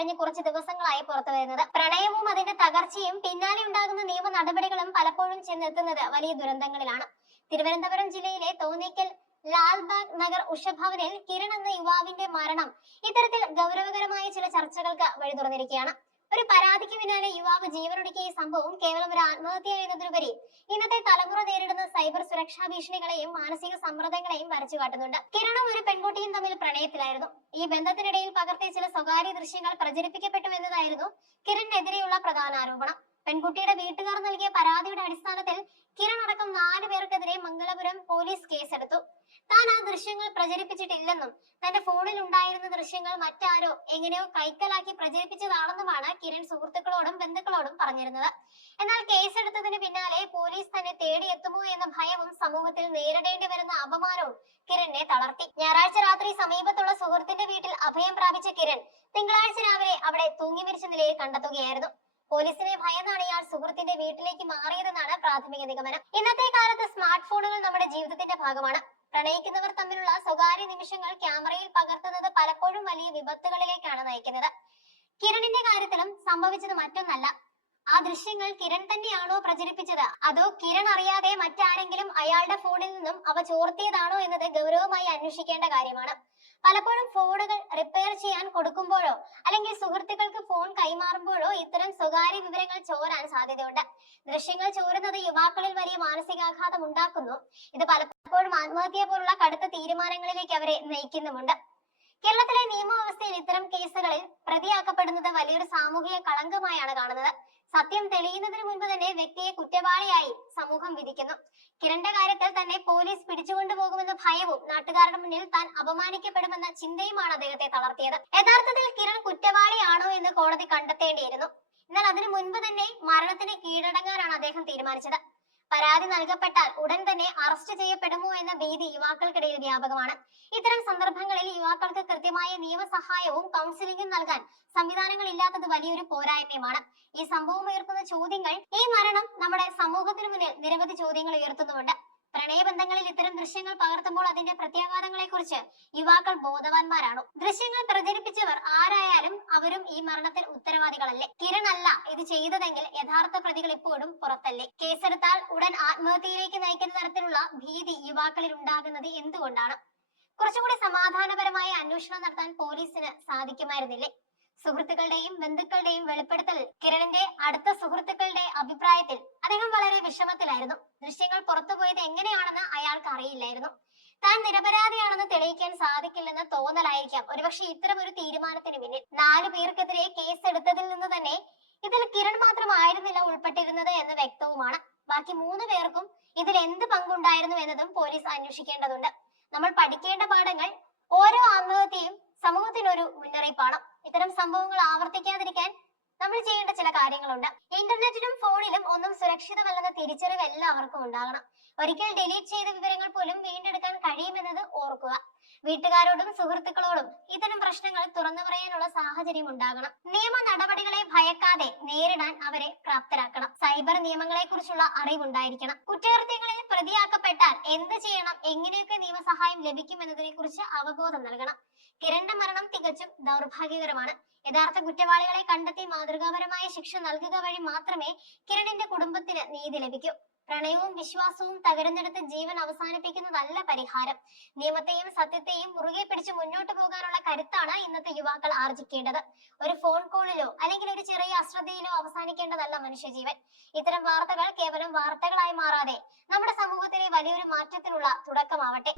കഴിഞ്ഞ് കുറച്ച് ദിവസങ്ങളായി പുറത്തു വരുന്നത്. പ്രണയവും അതിന്റെ തകർച്ചയും പിന്നാലെ ഉണ്ടാകുന്ന നിയമ നടപടികളും പലപ്പോഴും ചെന്നെത്തുന്നത് വലിയ ദുരന്തങ്ങളിലാണ്. തിരുവനന്തപുരം ജില്ലയിലെ തോന്നയ്ക്കൽ ലാൽബാഗ് നഗർ ഉഷഭവനിൽ കിരൺ എന്ന യുവാവിന്റെ മരണം ഇത്തരത്തിൽ ഗൗരവകരമായ ചില ചർച്ചകൾക്ക് വഴി തുറന്നിരിക്കുകയാണ്. ഒരു പരാതിക്ക് പിന്നാലെ യുവാവ് ജീവനൊടുക്കിയ ഈ സംഭവം കേവലം ഒരു ആത്മഹത്യ എന്നതിലുപരി ഇന്നത്തെ തലമുറ നേരിടുന്ന സൈബർ സുരക്ഷാ ഭീഷണികളെയും മാനസിക സമ്മർദ്ദങ്ങളെയും വരച്ചു കാട്ടുന്നുണ്ട്. കിരണും ഒരു പെൺകുട്ടിയും തമ്മിൽ പ്രണയത്തിലായിരുന്നു. ഈ ബന്ധത്തിനിടയിൽ പകർത്തിയ ചില സ്വകാര്യ ദൃശ്യങ്ങൾ പ്രചരിപ്പിക്കപ്പെട്ടു എന്നതായിരുന്നു കിരണിനെതിരെയുള്ള പ്രധാന ആരോപണം. പെൺകുട്ടിയുടെ വീട്ടുകാർ നൽകിയ പരാതിയുടെ അടിസ്ഥാനത്തിൽ കിരൺ അടക്കം 4 പേർക്കെതിരെ മംഗലപുരം പോലീസ് കേസെടുത്തു. താൻ ആ ദൃശ്യങ്ങൾ പ്രചരിപ്പിച്ചിട്ടില്ലെന്നും തന്റെ ഫോണിൽ ഉണ്ടായിരുന്ന ദൃശ്യങ്ങൾ മറ്റാരോ എങ്ങനെയോ കൈക്കലാക്കി പ്രചരിപ്പിച്ചതാണെന്നുമാണ് കിരൺ സുഹൃത്തുക്കളോടും ബന്ധുക്കളോടും പറഞ്ഞിരുന്നത്. എന്നാൽ കേസെടുത്തതിന് പിന്നാലെ പോലീസ് തന്നെ തേടിയെത്തുമോ എന്ന ഭയവും സമൂഹത്തിൽ നേരിടേണ്ടി വരുന്ന അപമാനവും കിരണിനെ തളർത്തി. ഞായറാഴ്ച രാത്രി സമീപത്തുള്ള സുഹൃത്തിന്റെ വീട്ടിൽ അഭയം പ്രാപിച്ച കിരൺ തിങ്കളാഴ്ച രാവിലെ അവിടെ തൂങ്ങി മരിച്ച നിലയിൽ കണ്ടെത്തുകയായിരുന്നു. പോലീസിനെ ഭയന്നാണ് ഇയാൾ സുഹൃത്തിന്റെ വീട്ടിലേക്ക് മാറിയതെന്നാണ് പ്രാഥമിക നിഗമനം. ഇന്നത്തെ കാലത്ത് സ്മാർട്ട് ഫോണുകൾ നമ്മുടെ ജീവിതത്തിന്റെ ഭാഗമാണ്. പ്രണയിക്കുന്നവർ തമ്മിലുള്ള സ്വകാര്യ നിമിഷങ്ങൾ ക്യാമറയിൽ പകർത്തുന്നത് പലപ്പോഴും വലിയ വിപത്തുകളിലേക്കാണ് നയിക്കുന്നത്. കിരണിന്റെ കാര്യത്തിലും സംഭവിച്ചത് മറ്റൊന്നല്ല. ആ ദൃശ്യങ്ങൾ കിരൺ തന്നെയാണോ പ്രചരിപ്പിച്ചത്, അതോ കിരൺ അറിയാതെ മറ്റാരെങ്കിലും അയാളുടെ ഫോണിൽ നിന്നും അവ ചോർത്തിയതാണോ എന്നത് ഗൗരവമായി അന്വേഷിക്കേണ്ട കാര്യമാണ്. പലപ്പോഴും ഫോണുകൾ റിപ്പയർ ചെയ്യാൻ കൊടുക്കുമ്പോഴോ അല്ലെങ്കിൽ സുഹൃത്തുക്കൾക്ക് ഫോൺ കൈമാറുമ്പോഴോ ഇത്തരം സ്വകാര്യ വിവരങ്ങൾ ചോരാൻ സാധ്യതയുണ്ട്. ദൃശ്യങ്ങൾ ചോരുന്നത് യുവാക്കളിൽ വലിയ മാനസികാഘാതം ഉണ്ടാക്കുന്നു. ഇത് പലപ്പോഴും ആത്മഹത്യ പോലുള്ള കടുത്ത തീരുമാനങ്ങളിലേക്ക് അവരെ നയിക്കുന്നുമുണ്ട്. കേരളത്തിലെ നിയമവ്യവസ്ഥയിൽ ഇത്തരം കേസുകളിൽ പ്രതിയാക്കപ്പെടുന്നത് വലിയൊരു സാമൂഹിക കളങ്കമായാണ് കാണുന്നത്. സത്യം തെളിയുന്നതിന് മുൻപ് തന്നെ വ്യക്തിയെ കുറ്റവാളിയായി സമൂഹം വിധിക്കുന്നു. കിരണിന്റെ കാര്യത്തിൽ തന്നെ പോലീസ് പിടിച്ചുകൊണ്ടുപോകുമെന്ന ഭയവും നാട്ടുകാരുടെ മുന്നിൽ താൻ അപമാനിക്കപ്പെടുമെന്ന ചിന്തയുമാണ് അദ്ദേഹത്തെ തളർത്തിയത്. യഥാർത്ഥത്തിൽ കിരൺ കുറ്റവാളിയാണോ എന്ന് കോടതി കണ്ടെത്തേണ്ടിയിരുന്നു. എന്നാൽ അതിനു മുൻപ് തന്നെ മരണത്തിന് കീഴടങ്ങാനാണ് അദ്ദേഹം തീരുമാനിച്ചത്. പരാതി നൽകപ്പെട്ടാൽ ഉടൻ തന്നെ അറസ്റ്റ് ചെയ്യപ്പെടുമോ എന്ന ഭീതി യുവാക്കൾക്കിടയിൽ വ്യാപകമാണ്. ഇത്തരം സന്ദർഭങ്ങളിൽ യുവാക്കൾക്ക് കൃത്യമായ നിയമസഹായവും കൗൺസിലിംഗും നൽകാൻ സംവിധാനങ്ങൾ ഇല്ലാത്തത് വലിയൊരു പോരായ്മയാണ്. ഈ സംഭവം ഉയർത്തുന്ന ചോദ്യങ്ങൾ, ഈ മരണം നമ്മുടെ സമൂഹത്തിന് മുന്നിൽ നിരവധി ചോദ്യങ്ങൾ ഉയർത്തുന്നുമുണ്ട്. പ്രണയബന്ധങ്ങളിൽ ഇത്തരം ദൃശ്യങ്ങൾ പകർത്തുമ്പോൾ അതിന്റെ പ്രത്യാഘാതങ്ങളെ കുറിച്ച് യുവാക്കൾ ബോധവാന്മാരാണോ? ദൃശ്യങ്ങൾ പ്രചരിപ്പിച്ചവർ ആരായാലും അവരും ഈ മരണത്തിൽ ഉത്തരവാദികളല്ലേ? കിരൺ അല്ല ഇത് ചെയ്തതെങ്കിൽ യഥാർത്ഥ പ്രതികൾ ഇപ്പോഴും പുറത്തല്ലേ? കേസെടുത്താൽ ഉടൻ ആത്മഹത്യയിലേക്ക് നയിക്കുന്ന തരത്തിലുള്ള ഭീതി യുവാക്കളിൽ ഉണ്ടാകുന്നത് എന്തുകൊണ്ടാണ്? കുറച്ചുകൂടി സമാധാനപരമായ അന്വേഷണം നടത്താൻ പോലീസിന് സാധിക്കുമായിരുന്നില്ലേ? സുഹൃത്തുക്കളുടെയും ബന്ധുക്കളുടെയും വെളിപ്പെടുത്തൽ കിരണിന്റെ അടുത്ത സുഹൃത്തുക്കളുടെ അഭിപ്രായത്തിൽ അദ്ദേഹം വളരെ വിഷമത്തിലായിരുന്നു. ദൃശ്യങ്ങൾ പുറത്തുപോയത് എങ്ങനെയാണെന്ന് അയാൾക്ക് അറിയില്ലായിരുന്നു. താൻ നിരപരാധിയാണെന്ന് തെളിയിക്കാൻ സാധിക്കില്ലെന്ന് തോന്നലായിരിക്കാം ഒരുപക്ഷെ ഇത്തരം ഒരു തീരുമാനത്തിന് പിന്നിൽ. 4 പേർക്കെതിരെ കേസ് എടുത്തതിൽ നിന്ന് തന്നെ ഇതിൽ കിരൺ മാത്രമായിരുന്നില്ല ഉൾപ്പെട്ടിരുന്നത് എന്ന് വ്യക്തവുമാണ്. ബാക്കി 3 പേർക്കും ഇതിൽ എന്ത് പങ്കുണ്ടായിരുന്നു എന്നതും പോലീസ് അന്വേഷിക്കേണ്ടതുണ്ട്. നമ്മൾ പഠിക്കേണ്ട പാഠങ്ങൾ, ഓരോ ആത്മഹത്യയും സമൂഹത്തിനൊരു മുന്നറിയിപ്പാണ്. ഇത്തരം സംഭവങ്ങൾ ആവർത്തിക്കാതിരിക്കാൻ നമ്മൾ ചെയ്യേണ്ട ചില കാര്യങ്ങളുണ്ട്. ഇന്റർനെറ്റിലും ഫോണിലും ഒന്നും സുരക്ഷിതമല്ലെന്ന തിരിച്ചറിവ് എല്ലാവർക്കും ഉണ്ടാകണം. ഒരിക്കൽ ഡിലീറ്റ് ചെയ്ത വിവരങ്ങൾ പോലും വീണ്ടെടുക്കാൻ കഴിയുമെന്നത് ഓർക്കുക. വീട്ടുകാരോടും സുഹൃത്തുക്കളോടും ഇത്തരം പ്രശ്നങ്ങൾ തുറന്നു പറയാനുള്ള സാഹചര്യം ഉണ്ടാകണം. നിയമ നടപടികളെ ഭയക്കാതെ നേരിടാൻ അവരെ പ്രാപ്തരാക്കണം. സൈബർ നിയമങ്ങളെ കുറിച്ചുള്ള അറിവുണ്ടായിരിക്കണം. കുറ്റകൃത്യങ്ങളിൽ പ്രതിയാക്കപ്പെട്ടാൽ എന്ത് ചെയ്യണം, എങ്ങനെയൊക്കെ നിയമസഹായം ലഭിക്കും എന്നതിനെ കുറിച്ച് അവബോധം നൽകണം. കിരണിന്റെ മരണം തികച്ചും ദൗർഭാഗ്യകരമാണ്. യഥാർത്ഥ കുറ്റവാളികളെ കണ്ടെത്തി മാതൃകാപരമായ ശിക്ഷ നൽകുക വഴി മാത്രമേ കിരണിന്റെ കുടുംബത്തിന് നീതി ലഭിക്കൂ. പ്രണയവും വിശ്വാസവും തകരുന്നിടത്ത് ജീവൻ അവസാനിപ്പിക്കുന്നതല്ല പരിഹാരം. നിയമത്തെയും സത്യത്തെയും മുറുകെ പിടിച്ച് മുന്നോട്ട് പോകാനുള്ള കരുത്താണ് ഇന്നത്തെ യുവാക്കൾ ആർജിക്കേണ്ടത്. ഒരു ഫോൺ കോളിലോ അല്ലെങ്കിൽ ഒരു ചെറിയ അശ്രദ്ധയിലോ അവസാനിക്കേണ്ടതല്ല മനുഷ്യജീവൻ. ഇത്തരം വാർത്തകൾ കേവലം വാർത്തകളായി മാറാതെ നമ്മുടെ സമൂഹത്തിലെ വലിയൊരു മാറ്റത്തിനുള്ള തുടക്കമാവട്ടെ.